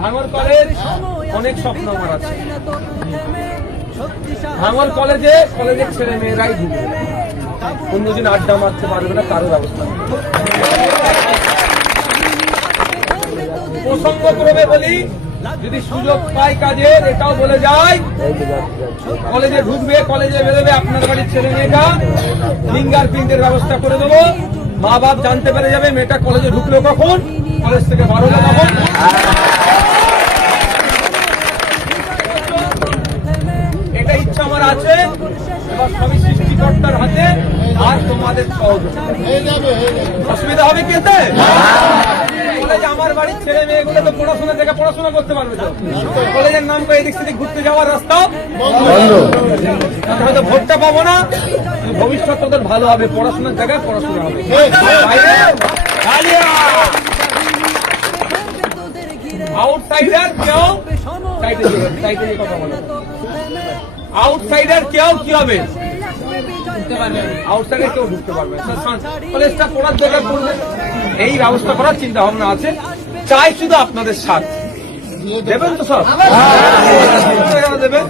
ভাঙর college অনেক স্বপ্ন আমার আছে। ভাঙর কলেজের ছেলে মেয়েরাই ঢুকবে, অন্যদিন আড্ডা মারতে পারবে না, কারো ব্যবস্থা নেই। প্রসঙ্গ ক্রমে বলি, যদি সুযোগ পাই কাজের, এটাও বলে যায়, কলেজে ঢুকবে, কলেজে বেরোবে, আপনার বাড়ির ছেলে মেয়েটা ফিঙ্গারপ্রিন্টের ব্যবস্থা করে দেবো। মা বাপ জানতে পেরে যাবে মেয়েটা কলেজে ঢুকলো কখন, কলেজ থেকে বার হলো কখন। এটা ইচ্ছা আমার আছে, এবার সবই সৃষ্টিকর্তার হাতে আর তোমাদের সহযোগিতা। অসুবিধা হবে কিন্তু আমার বাড়ির ছেলে মেয়েগুলো তো পড়াশোনা থেকে পড়াশোনা করতে পারবে তো, কলেজের নাম করে এদিক সেদিক ঘুরতে যাওয়ার রাস্তাও হয়তো ভোটটা পাবো না, ভবিষ্যৎ তোদের ভালো হবে, পড়াশোনার জায়গায় পড়াশোনা হবে। আউটসাইডার কেউ কথা বলো, আউটসাইডার কেউ কি হবে, আউটসাইডে কেউ ঢুকতে পারবে না। কলেজটা পড়ার দরকার পড়বে, এই ব্যবস্থা করার চিন্তা ভাবনা আছে। চাই শুধু আপনাদের সাথ দেবেন তো, সব দেবেন।